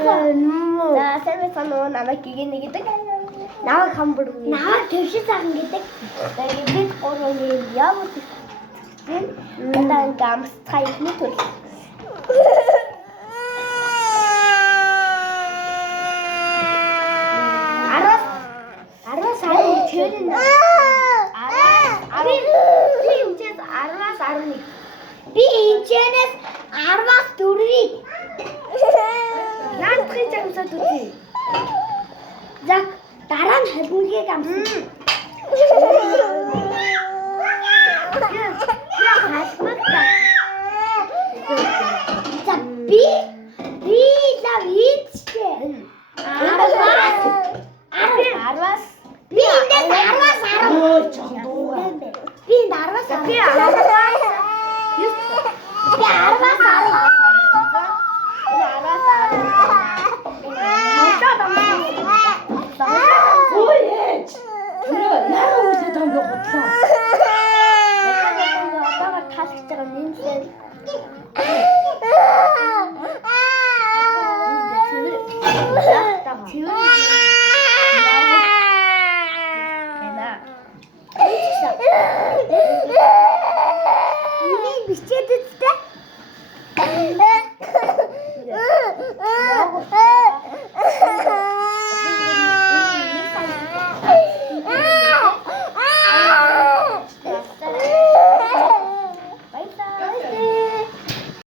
За сайн санаа намайг гигэний гэдэг. Наваг хамбар. Наваг төвшин цагаан гэдэг. Тэгээд гурван яваад энэ гамс цайны төл. Араас чөлн. Би энэчээс 10-аас 4-ийг наадахын жамсаад үзье. За дараа нь холимгийг амсан.